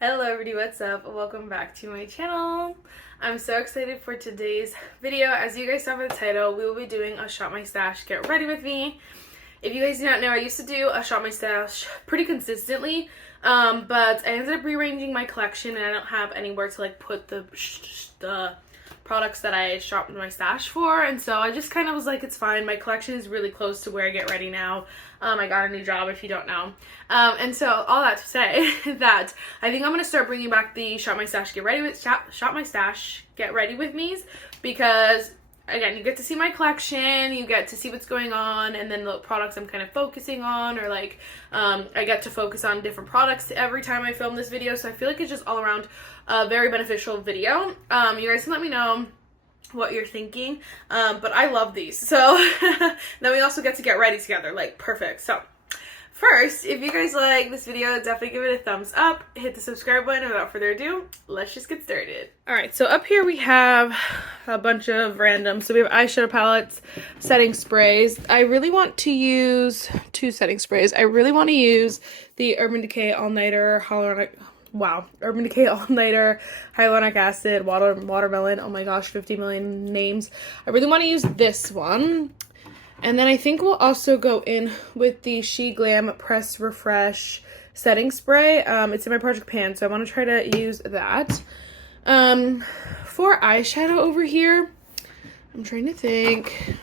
Hello everybody, what's up? Welcome back to my channel. I'm so excited for today's video. As you guys saw by the title, we will be doing a Shop My Stash Get Ready With Me. If you guys do not know, I used to do a Shop My Stash pretty consistently, but I ended up rearranging my collection and I don't have anywhere to like put the products that I shopped my stash for, and so I just kind of was like, it's fine, my collection is really close to where I get ready now. I got a new job, if you don't know, and so all that to say that I think I'm gonna start bringing back the Shop My Stash Get Ready With Shop My Stash Get Ready With Me's, because again, you get to see my collection, you get to see what's going on, and then the products I'm kind of focusing on, or like I get to focus on different products every time I film this video, so I feel like it's just all around a very beneficial video. You guys can let me know what you're thinking, but I love these, so then we also get to get ready together, like perfect. So first, if you guys like this video, definitely give it a thumbs up, hit the subscribe button, and without further ado, let's just get started. Alright, so up here we have a bunch of random, so we have eyeshadow palettes, setting sprays. I really want to use two setting sprays. I really want to use the Urban Decay All-Nighter Urban Decay All-Nighter Hyaluronic Acid Watermelon. Oh my gosh, 50 million names. I really want to use this one. And then I think we'll also go in with the Sheglam Press Refresh setting spray. It's in my project pan, so I want to try to use that. For eyeshadow over here, I'm trying to think.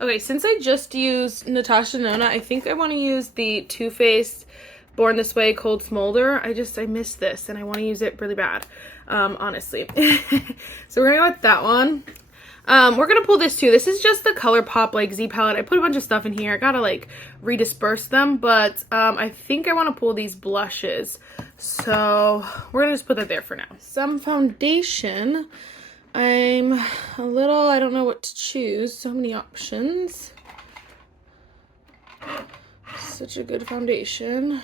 Okay, since I just used Natasha Denona, I think I want to use the Too Faced Born This Way Cold Smolder. I missed this and I want to use it really bad, honestly. So we're gonna go with that one. We're gonna pull this too. This is just the ColourPop like Z palette. I put a bunch of stuff in here. I gotta like redisperse them, but I think I want to pull these blushes. So we're gonna just put that there for now. Some foundation. I don't know what to choose. So many options. Such a good foundation.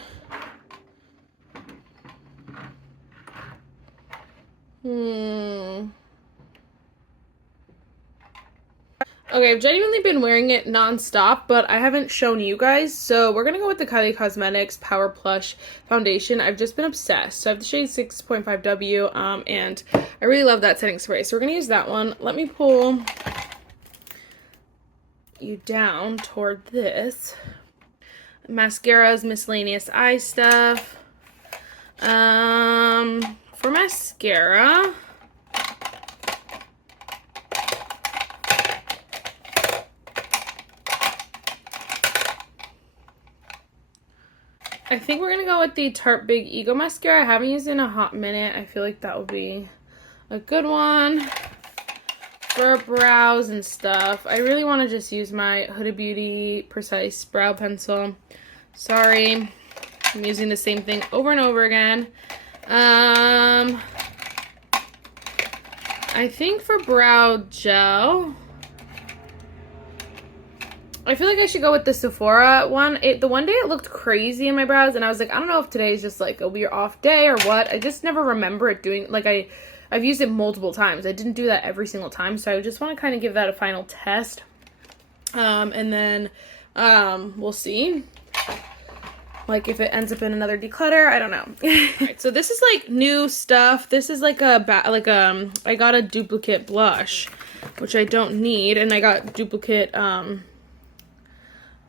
Okay, I've genuinely been wearing it non-stop, but I haven't shown you guys, so we're gonna go with the Kylie Cosmetics Power Plush Foundation. I've just been obsessed. So I have the shade 6.5W, and I really love that setting spray, so we're gonna use that one. Let me pull you down toward this. Mascaras, miscellaneous eye stuff. For mascara, I think we're gonna go with the Tarte Big Ego mascara. I haven't used it in a hot minute. I feel like that would be a good one for brows and stuff. I really want to just use my Huda Beauty Precise Brow Pencil. Sorry, I'm using the same thing over and over again. I think for brow gel, I feel like I should go with the Sephora one. The one day it looked crazy in my brows, and I was like, I don't know if today is just like a weird off day or what. I just never remember it doing, like I've used it multiple times. I didn't do that every single time, so I just want to kind of give that a final test. And then we'll see. Like if it ends up in another declutter, I don't know. Alright, so this is like new stuff. This is like I got a duplicate blush, which I don't need, and I got duplicate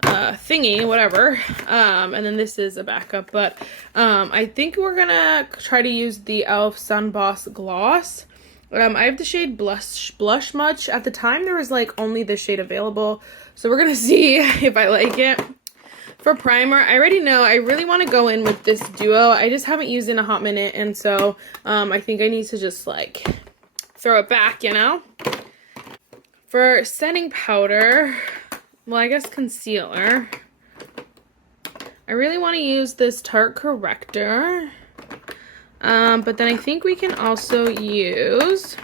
thingy, whatever, and then this is a backup, but I think we're gonna try to use the e.l.f. Sun Boss Gloss. I have the shade Blush Much. At the time there was like only this shade available, so we're gonna see if I like it. For primer, I already know I really want to go in with this duo. I just haven't used it in a hot minute, and so I think I need to just like throw it back, you know. For setting powder, well, I guess concealer, I really want to use this Tarte Corrector, but then I think we can also use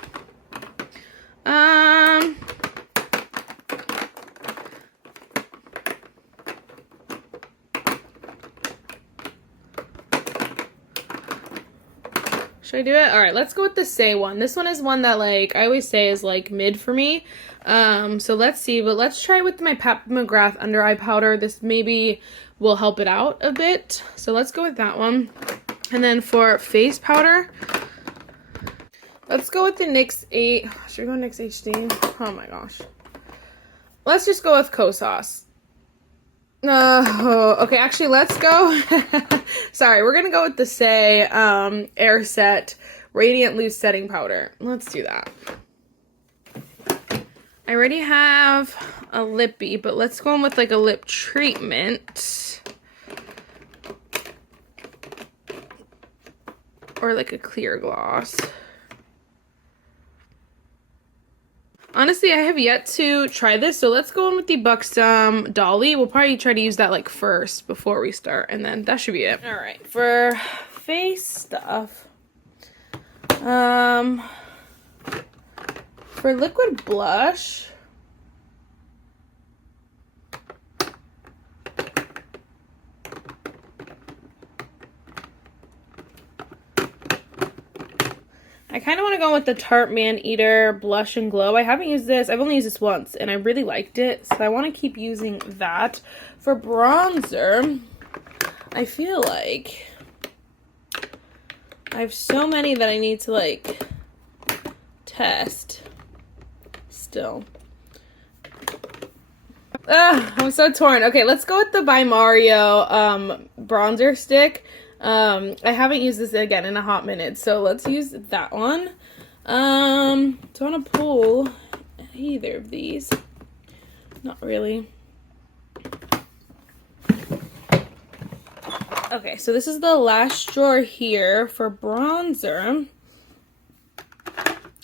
should I do it? Alright, let's go with the Saie one. This one is one that like I always say is like mid for me. So let's see, but let's try with my McGrath under eye powder. This maybe will help it out a bit. So let's go with that one. And then for face powder, let's go with the NYX 8. Should we go NYX HD? Oh my gosh. Let's just go with Kosas. No, okay, actually, let's go. Sorry, we're gonna go with the Saie Airset Radiant Loose Setting Powder. Let's do that. I already have a lippy, but let's go in with like a lip treatment. Or like a clear gloss. Honestly, I have yet to try this, so let's go in with the Buxom Dolly. We'll probably try to use that like first before we start, and then that should be it. All right, for face stuff, for liquid blush, I kind of want to go with the Tarte Maneater Blush and Glow. I haven't used this. I've only used this once, and I really liked it, so I want to keep using that. For bronzer, I feel like I have so many that I need to, like, test still. I'm so torn. Okay, let's go with the By Mario bronzer stick. I haven't used this again in a hot minute, so let's use that one. Do I want to pull either of these? Not really. Okay, so this is the last drawer here for bronzer.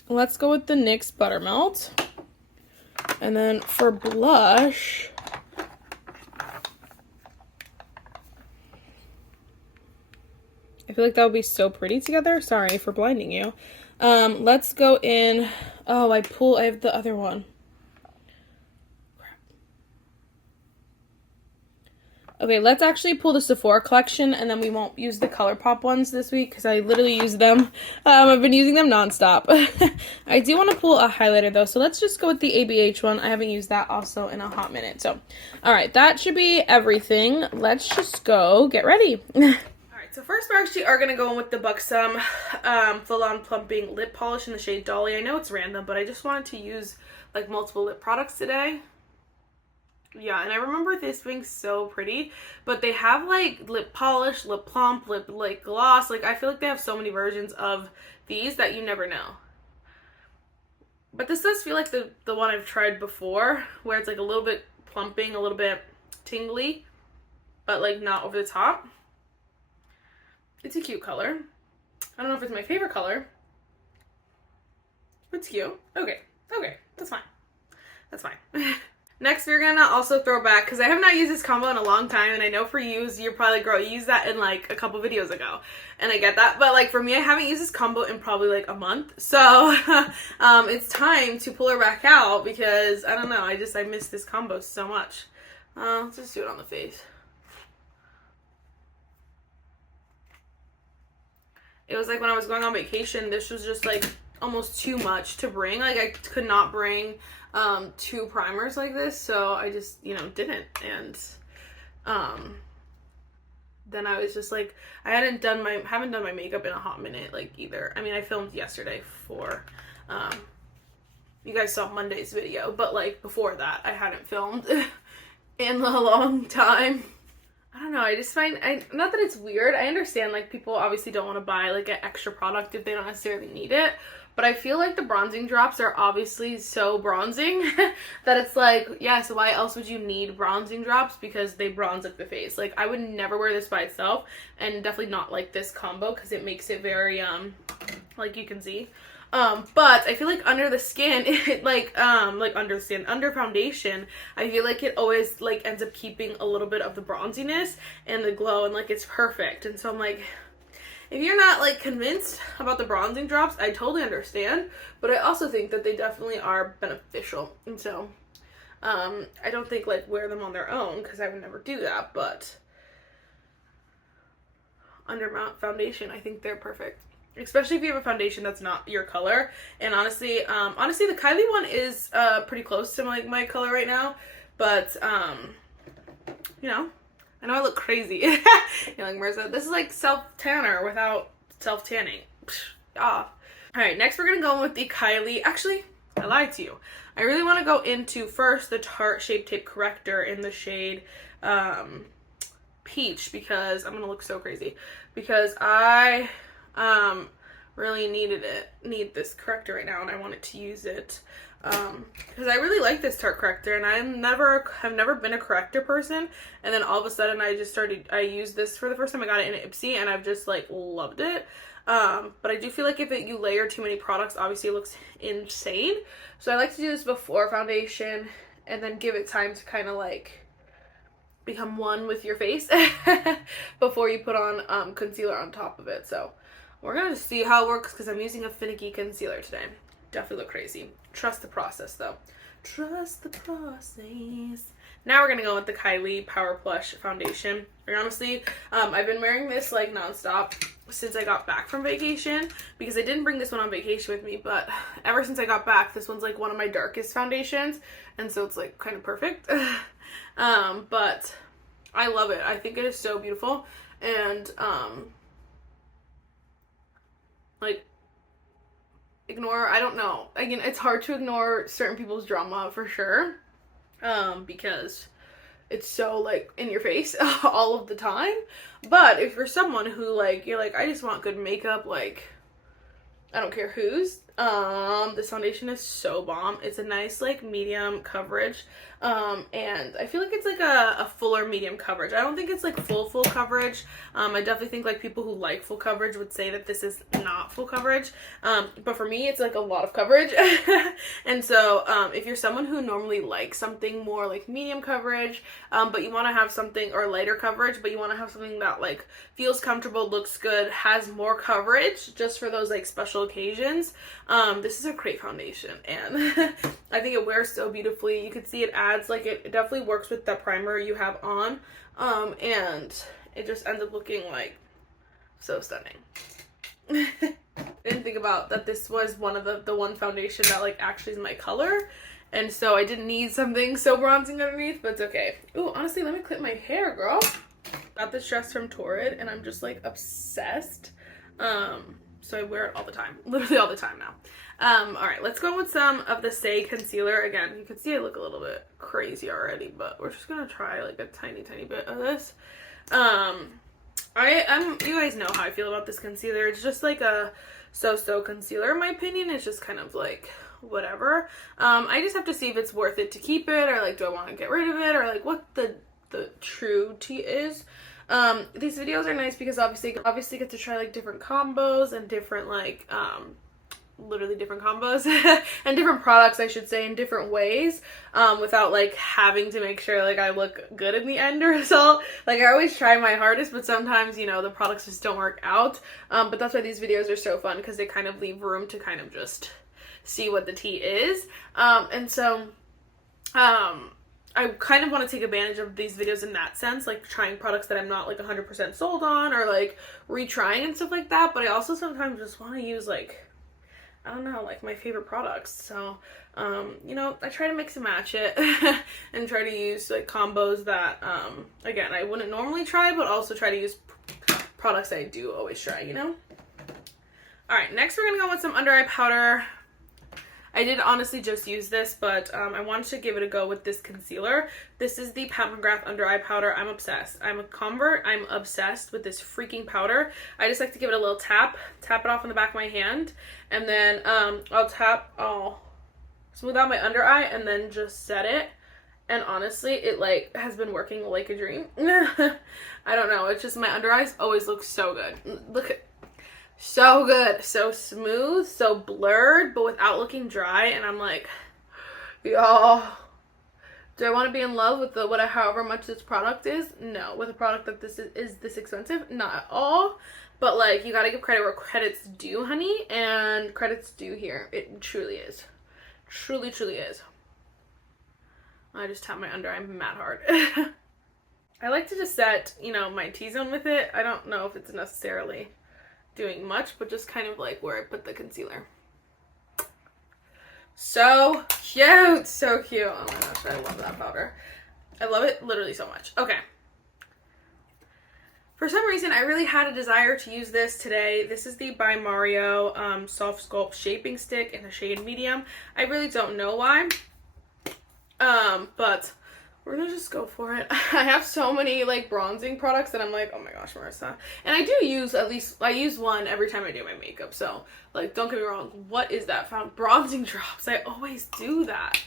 Let's go with the NYX Buttermelt. And then for blush, I feel like that would be so pretty together. Sorry for blinding you. Let's go in. Oh, I have the other one. Crap. Okay, let's actually pull the Sephora collection, and then we won't use the ColourPop ones this week because I literally use them. I've been using them nonstop. I do want to pull a highlighter though, so let's just go with the ABH one. I haven't used that also in a hot minute. So, all right, that should be everything. Let's just go get ready. So first we actually are going to go in with the Buxom full-on plumping lip polish in the shade Dolly. I know it's random, but I just wanted to use like multiple lip products today. Yeah, and I remember this being so pretty, but they have like lip polish, lip plump, lip like gloss. Like I feel like they have so many versions of these that you never know. But this does feel like the one I've tried before, where it's like a little bit plumping, a little bit tingly, but like not over the top. It's a cute color. I don't know if it's my favorite color. It's cute. Okay, that's fine. That's fine. Next, we're gonna also throw back, because I have not used this combo in a long time, and I know for you, you're probably like, girl, you used that in like a couple videos ago, and I get that, but like for me, I haven't used this combo in probably like a month, so it's time to pull her back out, because I don't know, I miss this combo so much. Let's just do it on the face. It was like when I was going on vacation, this was just like almost too much to bring. Like I could not bring 2 primers like this, so I just, didn't. And then I was just like, I haven't done my makeup in a hot minute, like either. I mean, I filmed yesterday for you guys saw Monday's video, but like before that, I hadn't filmed in a long time. I don't know, I just find, not that it's weird, I understand like people obviously don't want to buy like an extra product if they don't necessarily need it, but I feel like the bronzing drops are obviously so bronzing that it's like, yeah, so why else would you need bronzing drops? Because they bronze up the face. Like I would never wear this by itself, and definitely not like this combo because it makes it very, like you can see. But I feel like under the skin, it under foundation, I feel like it always like ends up keeping a little bit of the bronziness and the glow, and like it's perfect. And so I'm like, if you're not like convinced about the bronzing drops, I totally understand, but I also think that they definitely are beneficial. And so I don't think like wear them on their own because I would never do that, but under foundation, I think they're perfect. Especially if you have a foundation that's not your color. And honestly, the Kylie one is pretty close to my color right now. But, I know I look crazy. You're like, Marissa, this is like self-tanner without self-tanning. Off. Alright, next we're gonna go in with the Kylie. Actually, I lied to you. I really want to go into first the Tarte Shape Tape Corrector in the shade Peach, because I'm gonna look so crazy. Because I really need this corrector right now, and I wanted to use it. Because I really like this Tarte corrector, and I've never been a corrector person, and then all of a sudden I used this for the first time. I got it in Ipsy, and I've just like loved it. But I do feel like if you layer too many products, obviously it looks insane. So I like to do this before foundation, and then give it time to kind of like become one with your face before you put on concealer on top of it. So we're gonna see how it works, because I'm using a finicky concealer today. Definitely look crazy. Trust the process though. Trust the process. Now we're gonna go with the Kylie Power Plush foundation. And honestly, I've been wearing this like nonstop since I got back from vacation, because I didn't bring this one on vacation with me, but ever since I got back, this one's like one of my darkest foundations, and so it's like kind of perfect. But I love it. I think it is so beautiful, and like, I don't know. Again, it's hard to ignore certain people's drama for sure, because it's so like in your face all of the time. But if you're someone who like, you're like, I just want good makeup, like I don't care whose, this foundation is so bomb. It's a nice like medium coverage, and I feel like it's like a fuller medium coverage. I don't think it's like full coverage. I definitely think like people who like full coverage would say that this is not full coverage, but for me it's like a lot of coverage. And so if you're someone who normally likes something more like medium coverage, but you want to have something, or lighter coverage, but you want to have something that like feels comfortable, looks good, has more coverage just for those like special occasions, this is a great foundation, and I think it wears so beautifully. You can see it adds, like, it definitely works with the primer you have on, and it just ends up looking like so stunning. I didn't think about that this was one of the one foundation that like actually is my color, and so I didn't need something so bronzing underneath, but it's okay. Ooh, honestly, let me clip my hair, girl. Got this dress from Tarte, and I'm just like obsessed. So I wear it all the time, literally all the time now. All right, let's go with some of the Saie concealer. Again, you can see I look a little bit crazy already, but we're just gonna try like a tiny bit of this. You guys know how I feel about this concealer. It's just like a so-so concealer in my opinion. It's just kind of like whatever. I just have to see if it's worth it to keep it, or like, do I want to get rid of it, or like what the true tea is. These videos are nice because obviously get to try like different combos and different like literally different combos and different products, I should say, in different ways, without like having to make sure like I look good in the end result. Like, I always try my hardest, but sometimes, you know, the products just don't work out. But that's why these videos are so fun, because they kind of leave room to kind of just see what the tea is. And so I kind of want to take advantage of these videos in that sense, like trying products that I'm not like 100% sold on, or like retrying and stuff like that. But I also sometimes just want to use like, I don't know, like my favorite products. So, you know, I try to mix and match it and try to use like combos that, again, I wouldn't normally try, but also try to use products that I do always try, you know? All right, next we're going to go with some under eye powder. I did honestly just use this, but I wanted to give it a go with this concealer. This is the McGrath under eye powder. I'm obsessed. I'm a convert. I'm obsessed with this freaking powder. I just like to give it a little tap it off on the back of my hand, and then I'll smooth out my under eye and then just set it. And honestly, it like has been working like a dream. I don't know. It's just my under eyes always look so good. Look at. So good, so smooth, so blurred, but without looking dry. And I'm like, y'all, do I want to be in love with however much this product is? No. With a product that this is this expensive? Not at all. But like, you gotta give credit where credit's due, honey, and credit's due here. It truly is. Truly is. I just tapped my under eye mad hard. I like to just set, you know, my T-zone with it. I don't know if it's necessarily doing much, but just kind of like where I put the concealer. So cute, so cute. Oh my gosh, I love that powder. I love it literally so much. Okay, for some reason, I really had a desire to use this today. This is the By Mario Softsclupt Shaping Stick in the shade Medium. I really don't know why, but we're gonna just go for it. I have so many like bronzing products that I'm like, oh my gosh, Marissa. And I do use I use one every time I do my makeup. So like, don't get me wrong. What is that? Found bronzing drops. I always do that.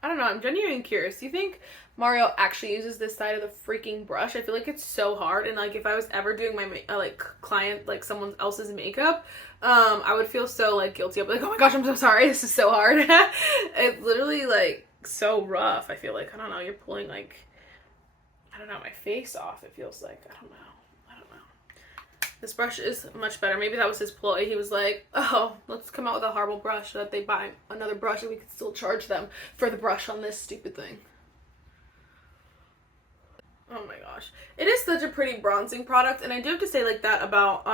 I don't know. I'm genuinely curious. Do you think Mario actually uses this side of the freaking brush? I feel like it's so hard. And like, if I was ever doing my like client, like someone else's makeup, I would feel so like guilty. I'd be like, oh my gosh, I'm so sorry. This is so hard. It's literally like so rough. I feel like, I don't know, you're pulling like, I don't know, my face off. It feels like, I don't know. This brush is much better. Maybe that was his ploy. He was like, oh, let's come out with a horrible brush so that they buy another brush and we can still charge them for the brush on this stupid thing. Oh my gosh. It is such a pretty bronzing product, and I do have to say like that about,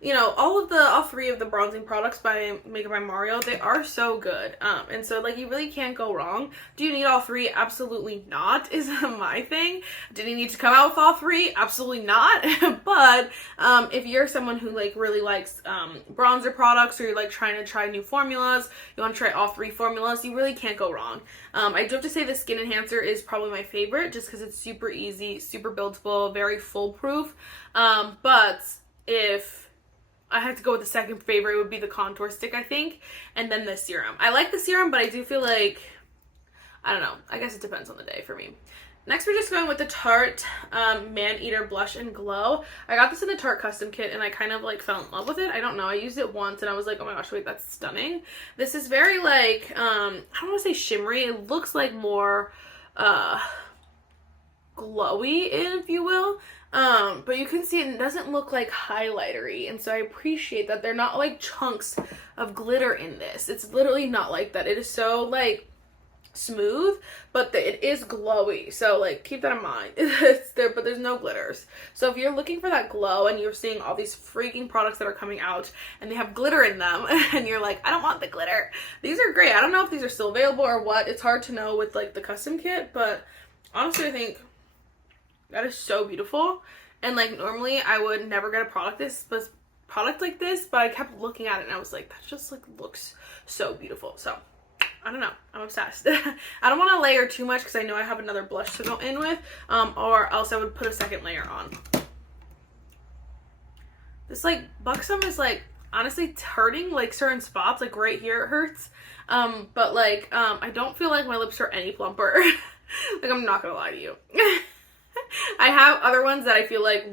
you know, all three of the bronzing products by Makeup by Mario, they are so good. And so like, you really can't go wrong. Do you need all three? Absolutely not, is my thing. Did he need to come out with all three? Absolutely not. But, if you're someone who like really likes, bronzer products, or you're like trying to try new formulas, you want to try all three formulas, you really can't go wrong. I do have to say the Skin Enhancer is probably my favorite just because it's super easy, super buildable, very foolproof. But if I had to go with the second favorite, it would be the contour stick, I think, and then the serum. I like the serum, but I do feel like, I don't know, I guess it depends on the day for me. Next, we're just going with the Tarte Maneater Blush and Glow. I got this in the Tarte custom kit, and I kind of like fell in love with it. I don't know, I used it once and I was like, oh my gosh, wait, that's stunning. This is very like, I don't want to say shimmery. It looks like more glowy, if you will. But you can see it doesn't look like highlightery, and so I appreciate that they're not like chunks of glitter in this. It's literally not like that. It is so like smooth, but it is glowy, so like keep that in mind. It's there, but there's no glitters. So if you're looking for that glow and you're seeing all these freaking products that are coming out and they have glitter in them and you're like, I don't want the glitter, these are great. I don't know if these are still available or what. It's hard to know with like the custom kit, but honestly I think that is so beautiful. And like, normally I would never get a product like this, but I kept looking at it and I was like, that just like looks so beautiful. So I don't know, I'm obsessed. I don't want to layer too much because I know I have another blush to go in with, or else I would put a second layer on. This like Buxom is like honestly hurting like certain spots, like right here it hurts, but like I don't feel like my lips are any plumper. Like, I'm not gonna lie to you. I have other ones that I feel like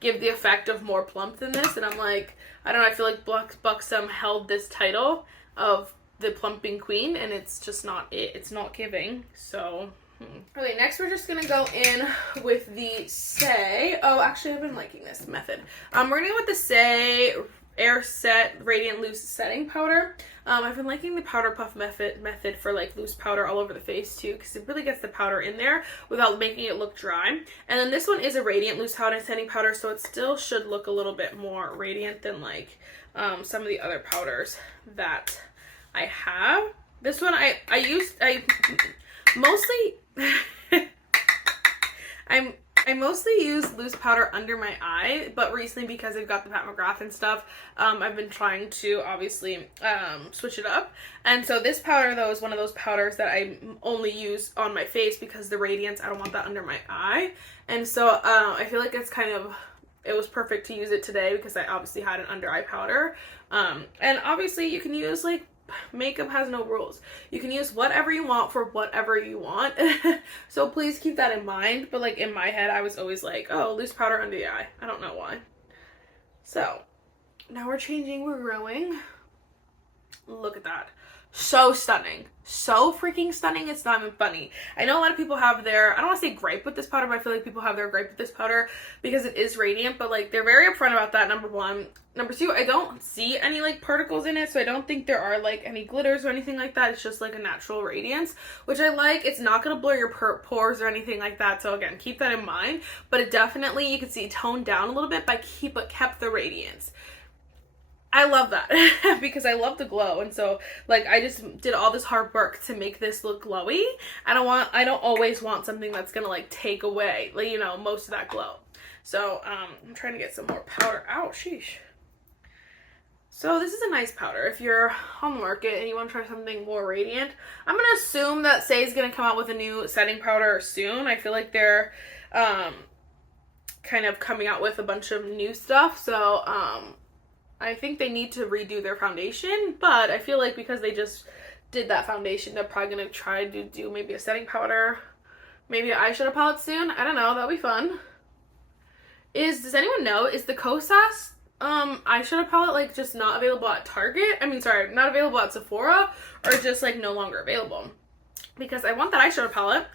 give the effect of more plump than this, and I'm like, I don't know, I feel like Buxom held this title of the plumping queen, and it's just not it. It's not giving. So okay, next we're just gonna go in with the Saie. Oh, actually I've been liking this method. We're gonna go with the Saie Airset Radiant Loose Setting Powder. I've been liking the powder puff method for like loose powder all over the face too, because it really gets the powder in there without making it look dry. And then this one is a radiant loose powder setting powder, so it still should look a little bit more radiant than like some of the other powders that I have. This one I mostly use loose powder under my eye, but recently because I've got the Pat McGrath and stuff, I've been trying to obviously switch it up. And so this powder though is one of those powders that I only use on my face because the radiance, I don't want that under my eye. And so I feel like it was perfect to use it today because I obviously had an under eye powder. And obviously you can use like, makeup has no rules. You can use whatever you want for whatever you want. So please keep that in mind. But like in my head, I was always like, oh, loose powder under the eye. I don't know why. So now we're growing. Look at that. So stunning. So freaking stunning. It's not even funny. I know a lot of people have their, I don't want to say gripe with this powder, but I feel like people have their gripe with this powder because it is radiant, but like they're very upfront about that, number one. Number two, I don't see any like particles in it, so I don't think there are like any glitters or anything like that. It's just like a natural radiance, which I like. It's not going to blur your pores or anything like that, so again, keep that in mind. But it definitely, you can see, toned down a little bit, but kept the radiance. I love that because I love the glow, and so like I just did all this hard work to make this look glowy. I don't always want something that's gonna like take away, like, you know, most of that glow. So I'm trying to get some more powder. Ow, sheesh. So this is a nice powder if you're on the market and you want to try something more radiant. I'm going to assume that Saie is going to come out with a new setting powder soon. I feel like they're kind of coming out with a bunch of new stuff. So I think they need to redo their foundation. But I feel like because they just did that foundation, they're probably going to try to do maybe a setting powder. Maybe an eyeshadow palette soon. I don't know. That'll be fun. Does anyone know, is the Kosas eyeshadow palette like just not available at Target? I mean, sorry, not available at Sephora, or just like no longer available? Because I want that eyeshadow palette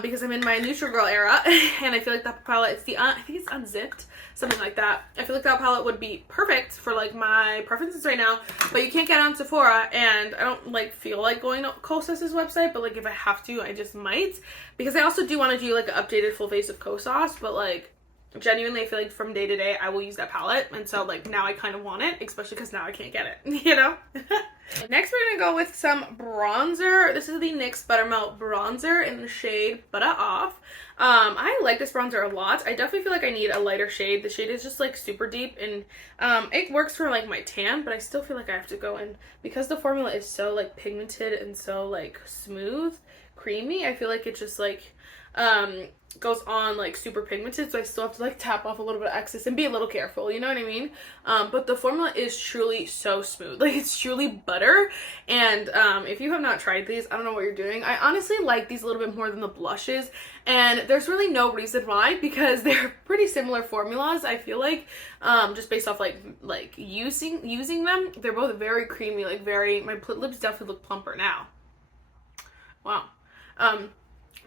because I'm in my neutral girl era, and I feel like that palette, it's the I think it's unzipped, something like that. I feel like that palette would be perfect for like my preferences right now, but you can't get it on Sephora, and I don't like feel like going to Kosas's website, but like if I have to, I just might, because I also do want to do like an updated full face of Kosas, but like genuinely I feel like from day to day I will use that palette, and so like now I kind of want it, especially because now I can't get it, you know. Next we're gonna go with some bronzer. This is the NYX Buttermelt bronzer in the shade Butta Off. I like this bronzer a lot. I definitely feel like I need a lighter shade. The shade is just like super deep, and it works for like my tan, but I still feel like I have to go in, because the formula is so like pigmented and so like smooth, creamy. I feel like it just like goes on like super pigmented, so I still have to like tap off a little bit of excess and be a little careful, you know what I mean? But the formula is truly so smooth, like it's truly butter. And if you have not tried these, I don't know what you're doing. I honestly like these a little bit more than the blushes, and there's really no reason why, because they're pretty similar formulas. I feel like just based off like using them, they're both very creamy, like very, my lips definitely look plumper now. Wow.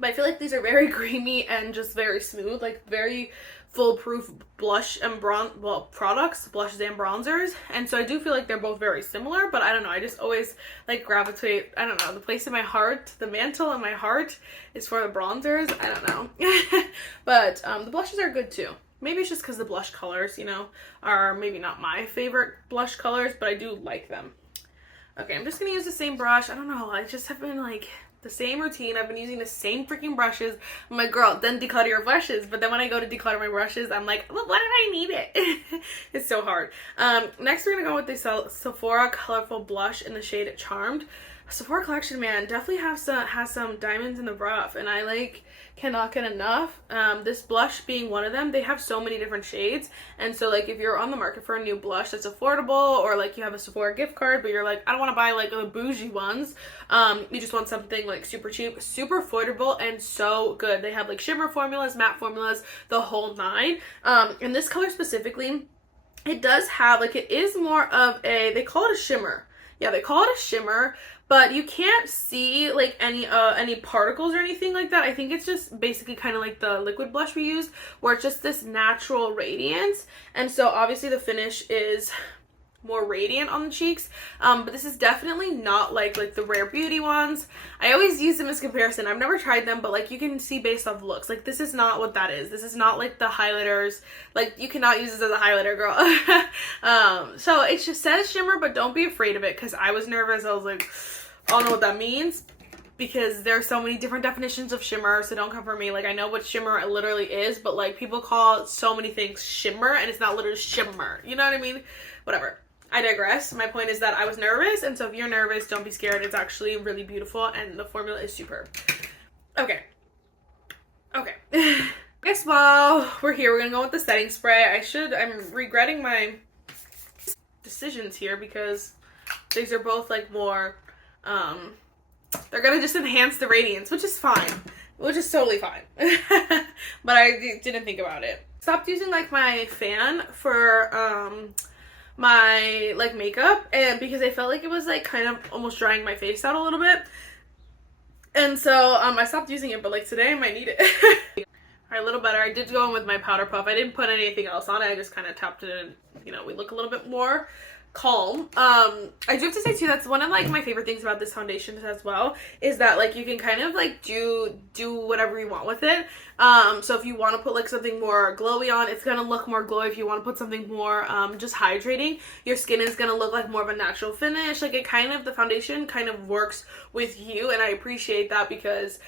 But I feel like these are very creamy and just very smooth, like very foolproof blush and products, blushes and bronzers. And so I do feel like they're both very similar, but I don't know, I just always like gravitate, I don't know, the place in my heart, the mantle in my heart is for the bronzers. I don't know. But the blushes are good too. Maybe it's just because the blush colors, you know, are maybe not my favorite blush colors, but I do like them. Okay, I'm just gonna use the same brush. I don't know, I just have been like the same routine. I've been using the same freaking brushes. I'm like, girl, then declutter your brushes. But then when I go to declutter my brushes, I'm like, well, why did I need it? It's so hard. Next we're gonna go with the Sephora Colorful Blush in the shade Charmed. Sephora collection, man, definitely has some diamonds in the rough, and I like cannot get enough. This blush being one of them. They have so many different shades, and so like if you're on the market for a new blush that's affordable, or like you have a Sephora gift card but you're like, I don't want to buy like the bougie ones, you just want something like super cheap, super affordable, and so good. They have like shimmer formulas, matte formulas, the whole nine. And this color specifically, it does have like, it is more of a, they call it a shimmer. Yeah, they call it a shimmer, but you can't see like any particles or anything like that. I think it's just basically kind of like the liquid blush we used, where it's just this natural radiance. And so obviously the finish is more radiant on the cheeks, but this is definitely not like the Rare Beauty ones. I always use them as comparison. I've never tried them, but like you can see based off looks, like this is not what that is. This is not like the highlighters. Like you cannot use this as a highlighter, girl. So it just says shimmer, but don't be afraid of it, because I was nervous. I was like, I don't know what that means, because there are so many different definitions of shimmer, so don't come for me. Like, I know what shimmer literally is, but like people call so many things shimmer, and it's not literally shimmer, you know what I mean? Whatever, I digress. My point is that I was nervous, and so if you're nervous, don't be scared. It's actually really beautiful, and the formula is superb. Okay. Guess while we're here, we're gonna go with the setting spray. I'm regretting my decisions here, because these are both like more, they're gonna just enhance the radiance, which is fine, which is totally fine. But I didn't think about it. Stopped using like my fan for my like makeup, and because I felt like it was like kind of almost drying my face out a little bit, and so I stopped using it. But like today I might need it. Alright, a little better. I did go in with my powder puff. I didn't put anything else on it. I just kind of tapped it in, you know, we look a little bit more calm. I do have to say too, that's one of like my favorite things about this foundation as well, is that like you can kind of like do whatever you want with it. So if you want to put like something more glowy on, it's gonna look more glowy. If you want to put something more just hydrating, your skin is gonna look like more of a natural finish. Like it kind of, the foundation kind of works with you, and I appreciate that because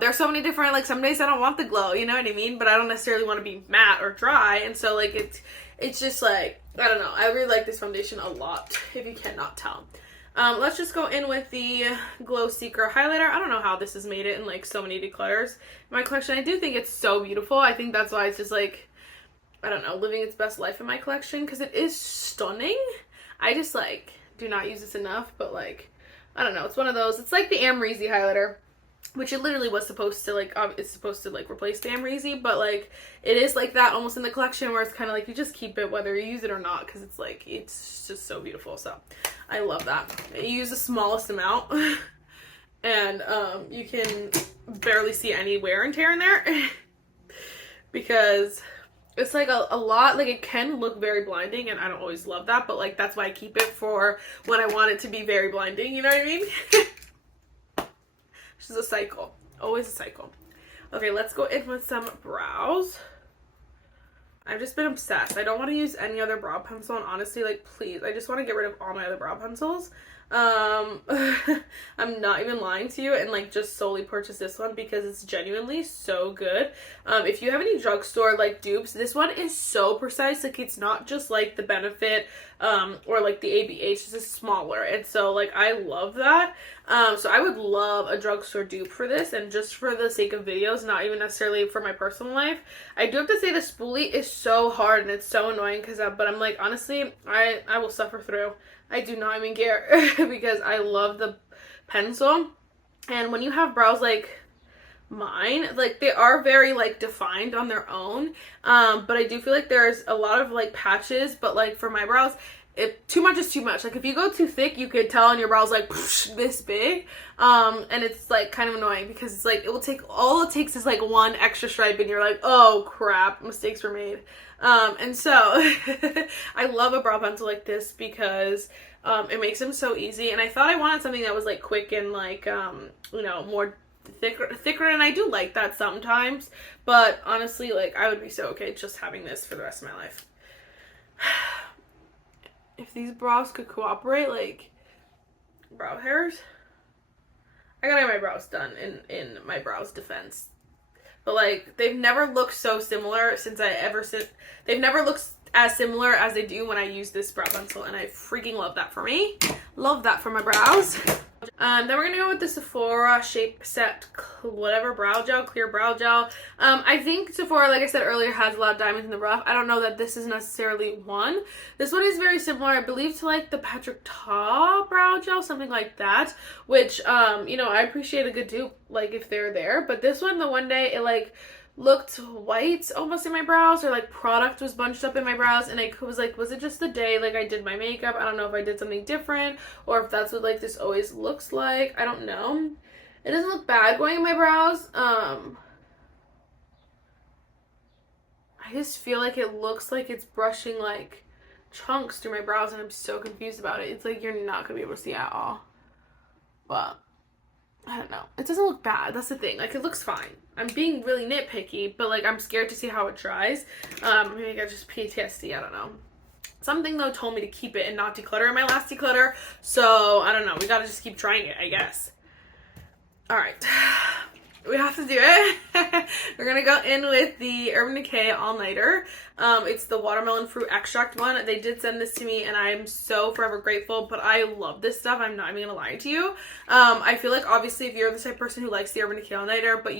there's so many different, like some days I don't want the glow, you know what I mean, but I don't necessarily want to be matte or dry, and so like it's just like, I don't know, I really like this foundation a lot, if you cannot tell. Let's just go in with the Glow Seeker highlighter. I don't know how this has made it in like so many declutters in my collection. I do think it's so beautiful. I think that's why it's just like, I don't know, living its best life in my collection, because it is stunning. I just like do not use this enough, but like, I don't know, it's one of those, it's like the Amrezy highlighter, which it literally was supposed to like, it's supposed to like replace the Amrezy, but like it is like that almost in the collection where it's kind of like you just keep it whether you use it or not, because it's like, it's just so beautiful. So I love that. You use the smallest amount and you can barely see any wear and tear in there because it's like a lot, like it can look very blinding, and I don't always love that, but like that's why I keep it for when I want it to be very blinding, you know what I mean? This is a cycle, always a cycle. Okay, let's go in with some brows. I've just been obsessed. I don't want to use any other brow pencil, and honestly, like, please, I just want to get rid of all my other brow pencils. I'm not even lying to you, and like just solely purchase this one because it's genuinely so good. If you have any drugstore like dupes, this one is so precise. Like it's not just like the Benefit or like the ABH, this is smaller, and so like I love that. So I would love a drugstore dupe for this, and just for the sake of videos, not even necessarily for my personal life. I do have to say the spoolie is so hard and it's so annoying because but I'm like, honestly, I will suffer through. I do not even care because I love the pencil. And when you have brows like mine, like they are very like defined on their own, but I do feel like there's a lot of like patches, but like for my brows, too much is too much. Like if you go too thick, you could tell on your brows like this big, and it's like kind of annoying because it's like all it takes is like one extra stripe and you're like, oh crap, mistakes were made. And so I love a brow pencil like this because it makes them so easy, and I thought I wanted something that was like quick and like you know, more thicker, and I do like that sometimes, but honestly, like I would be so okay just having this for the rest of my life. If these brows could cooperate, like brow hairs, I gotta get my brows done in my brows defense. But like they've never looked so similar they've never looked as similar as they do when I use this brow pencil, and I freaking love that for me. Love that for my brows. Then we're gonna go with the Sephora Shape Set whatever brow gel, clear brow gel. I think Sephora, like I said earlier, has a lot of diamonds in the rough. I don't know that this is necessarily one. This one is very similar, I believe, to like the Patrick Ta brow gel, something like that, which you know, I appreciate a good dupe like if they're there. But this one, the one day it like looked white almost in my brows, or like product was bunched up in my brows, and I was like, was it just the day like I did my makeup? I don't know if I did something different or if that's what like this always looks like. I don't know. It doesn't look bad going in my brows. I just feel like it looks like it's brushing like chunks through my brows, and I'm so confused about it. It's like you're not gonna be able to see at all, but I don't know. It doesn't look bad. That's the thing. Like, it looks fine. I'm being really nitpicky, but like I'm scared to see how it dries. Maybe I got just PTSD. I don't know. Something though told me to keep it and not declutter in my last declutter. So I don't know. We gotta just keep trying it, I guess. All right. We have to do it. We're gonna go in with the Urban Decay All Nighter. It's the watermelon fruit extract one. They did send this to me, and I'm so forever grateful. But I love this stuff. I'm not even gonna lie to you. I feel like obviously if you're the type of person who likes the Urban Decay All Nighter, but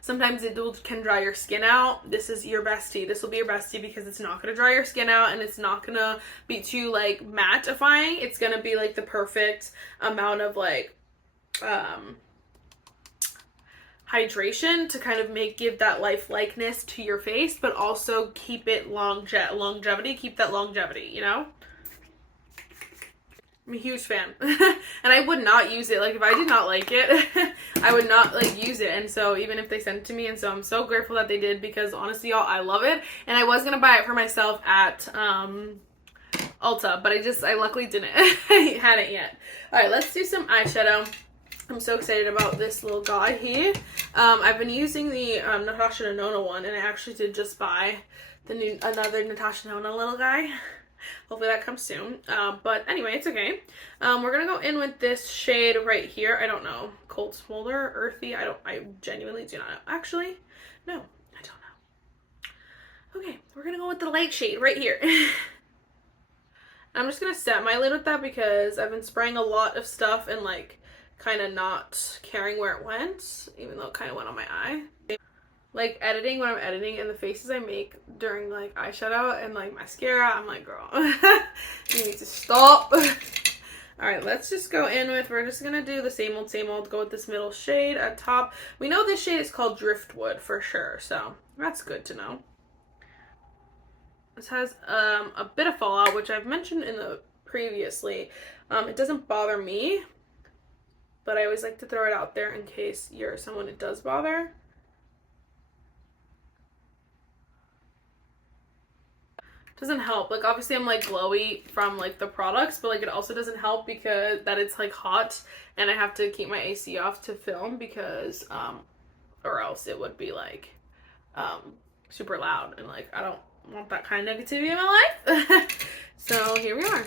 sometimes it can dry your skin out, this is your bestie. This will be your bestie because it's not gonna dry your skin out, and it's not gonna be too like mattifying. It's gonna be like the perfect amount of like hydration to kind of give that lifelikeness to your face, but also keep it longevity, keep that longevity, you know? I'm a huge fan. And I would not use it. Like, if I did not like it, I would not, like, use it. And so, even if they sent it to me, and so I'm so grateful that they did, because honestly, y'all, I love it. And I was gonna buy it for myself at, Ulta, but I luckily didn't. I hadn't yet. Alright, let's do some eyeshadow. I'm so excited about this little guy here. I've been using the Natasha Denona one, and I actually did just buy the another Natasha Denona little guy. Hopefully that comes soon. But anyway, it's okay. We're gonna go in with this shade right here. I don't know. Cold Smolder, Earthy. I genuinely do not know. Actually, no, I don't know. Okay, we're gonna go with the light shade right here. I'm just gonna set my lid with that because I've been spraying a lot of stuff and like kind of not caring where it went, even though it kind of went on my eye. Like editing, when I'm editing, and the faces I make during like eyeshadow and like mascara, I'm like, girl, you need to stop. Alright, let's just go in with, we're just gonna do the same old, go with this middle shade at top. We know this shade is called Driftwood for sure, so that's good to know. This has a bit of fallout, which I've mentioned in the previously. It doesn't bother me, but I always like to throw it out there in case you're someone it does bother. Doesn't help. Like, obviously I'm like glowy from like the products, but like it also doesn't help because that it's like hot and I have to keep my AC off to film because or else it would be like super loud, and like I don't want that kind of negativity in my life. So here we are.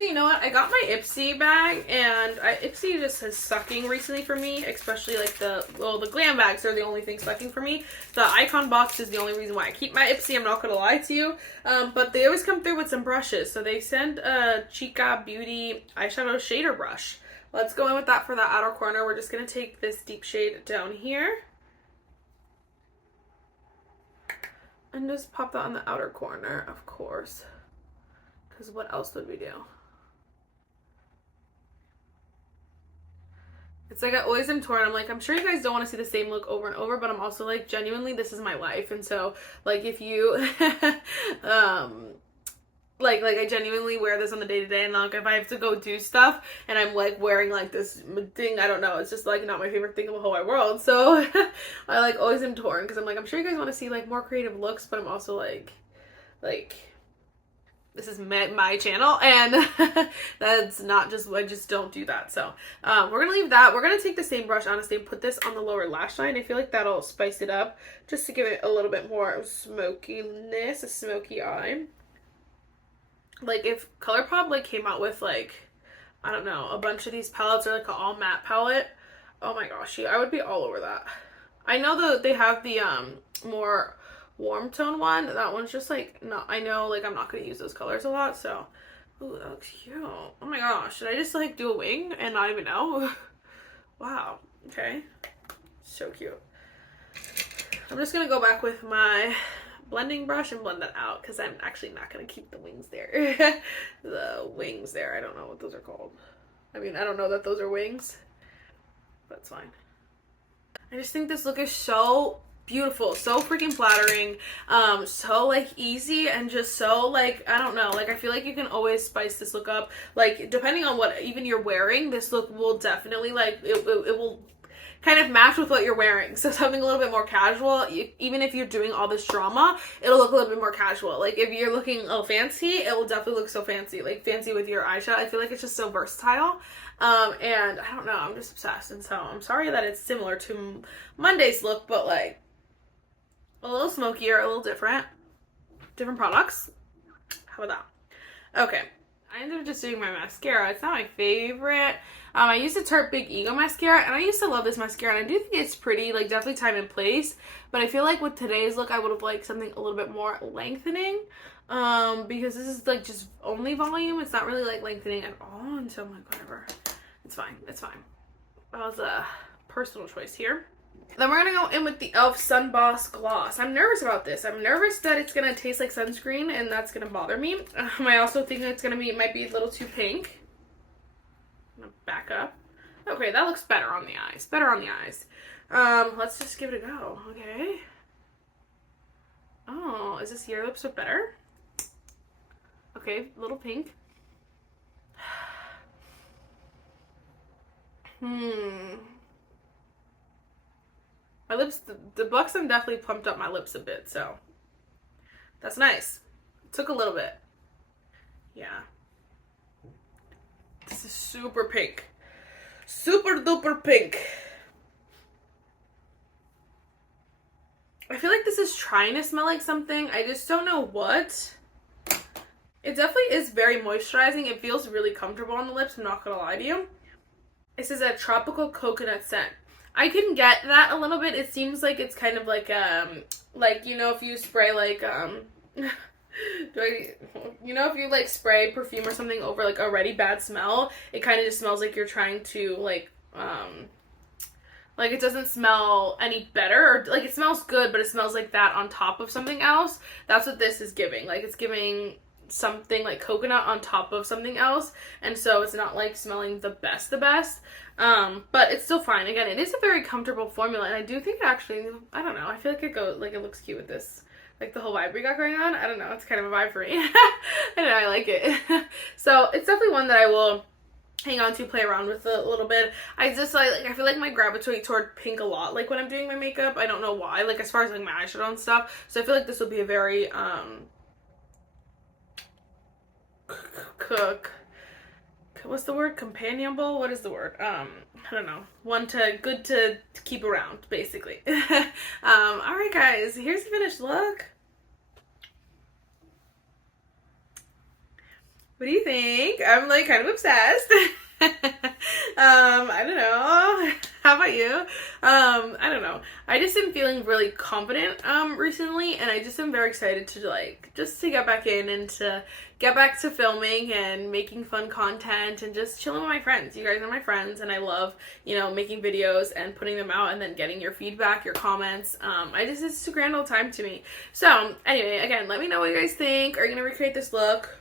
You know what? I got my Ipsy bag, and Ipsy just is sucking recently for me, especially like the glam bags are the only thing sucking for me. The Icon box is the only reason why I keep my Ipsy, I'm not gonna lie to you. But they always come through with some brushes. So they send a Chica Beauty eyeshadow shader brush. Let's go in with that for the outer corner. We're just gonna take this deep shade down here and just pop that on the outer corner, of course, because what else would we do? It's like I always am torn. I'm like, I'm sure you guys don't want to see the same look over and over, but I'm also like, genuinely, this is my life. And so, like, if you, like I genuinely wear this on the day-to-day, and like if I have to go do stuff and I'm like wearing like this thing, I don't know, it's just like not my favorite thing in the whole wide world. So I like always am torn because I'm like, I'm sure you guys want to see like more creative looks, but I'm also like this is my channel, and that's not just, I just don't do that. So we're gonna leave that. We're gonna take the same brush, honestly, and put this on the lower lash line. I feel like that'll spice it up just to give it a little bit more smokiness, a smoky eye. Like if ColourPop like came out with like, I don't know, a bunch of these palettes, or like an all matte palette, oh my gosh, I would be all over that. I know that they have the more warm tone one. That one's just like, no, I know like I'm not gonna use those colors a lot. So, ooh, that looks cute. Oh my gosh, should I just like do a wing and not even know? Wow, okay, so cute. I'm just gonna go back with my blending brush and blend that out because I'm actually not gonna keep the wings there. The wings there, I don't know what those are called. I mean, I don't know that those are wings, but it's fine. I just think this look is so beautiful, so freaking flattering, so like easy, and just so like, I don't know, like I feel like you can always spice this look up, like depending on what even you're wearing. This look will definitely like it will kind of match with what you're wearing. So something a little bit more casual, even if you're doing all this drama, it'll look a little bit more casual. Like if you're looking a little fancy, it will definitely look so fancy, like fancy with your eyeshadow. I feel like it's just so versatile. And I don't know, I'm just obsessed. And so I'm sorry that it's similar to Monday's look, but like a little smokier, a little different products. How about that? Okay, I ended up just doing my mascara. It's not my favorite. I used the Tarte Big Ego mascara, and I used to love this mascara, and I do think it's pretty, like definitely time and place, but I feel like with today's look I would have liked something a little bit more lengthening, because this is like just only volume. It's not really like lengthening at all, and so I'm like, whatever, it's fine, it's fine. That was a personal choice here. Then we're gonna go in with the e.l.f. Sun Boss Gloss. I'm nervous about this. I'm nervous that it's gonna taste like sunscreen and that's gonna bother me. I also think it's gonna be, it might be a little too pink. I'm gonna back up. Okay, that looks better on the eyes. Better on the eyes. Let's just give it a go. Okay. Oh, is this your lips look better? Okay, a little pink. My lips, the Buxom definitely plumped up my lips a bit, so that's nice. It took a little bit. Yeah. This is super pink. Super duper pink. I feel like this is trying to smell like something. I just don't know what. It definitely is very moisturizing. It feels really comfortable on the lips, I'm not gonna lie to you. This is a tropical coconut scent. I can get that a little bit. It seems like it's kind of like you know, if you spray like you know, if you like spray perfume or something over like already bad smell, it kind of just smells like you're trying to like it doesn't smell any better, or like it smells good, but it smells like that on top of something else. That's what this is giving. Like it's giving something like coconut on top of something else, and so it's not like smelling the best, but it's still fine. Again, it is a very comfortable formula, and I do think actually, I don't know, I feel like it looks cute with this, like the whole vibe we got going on. I don't know, it's kind of a vibe for me. I don't know, I like it. So it's definitely one that I will hang on to, play around with a little bit. I just like I feel like I gravitate toward pink a lot, like when I'm doing my makeup. I don't know why, like as far as like my eyeshadow and stuff. So I feel like this will be a very what's the word? Companionable? What is the word? I don't know. Good to keep around, basically. Alright guys, here's the finished look. What do you think? I'm like kind of obsessed. I don't know. How about you? I don't know. I just am feeling really confident recently, and I just am very excited to like just to get back in and to get back to filming and making fun content and just chilling with my friends. You guys are my friends, and I love, you know, making videos and putting them out and then getting your feedback, your comments. It's a grand old time to me. So anyway, again, let me know what you guys think. Are you gonna recreate this look?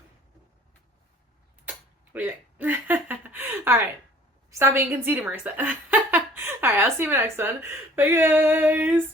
What do you think? Alright. Stop being conceited, Marissa. Alright, I'll see you in the next one. Bye, guys!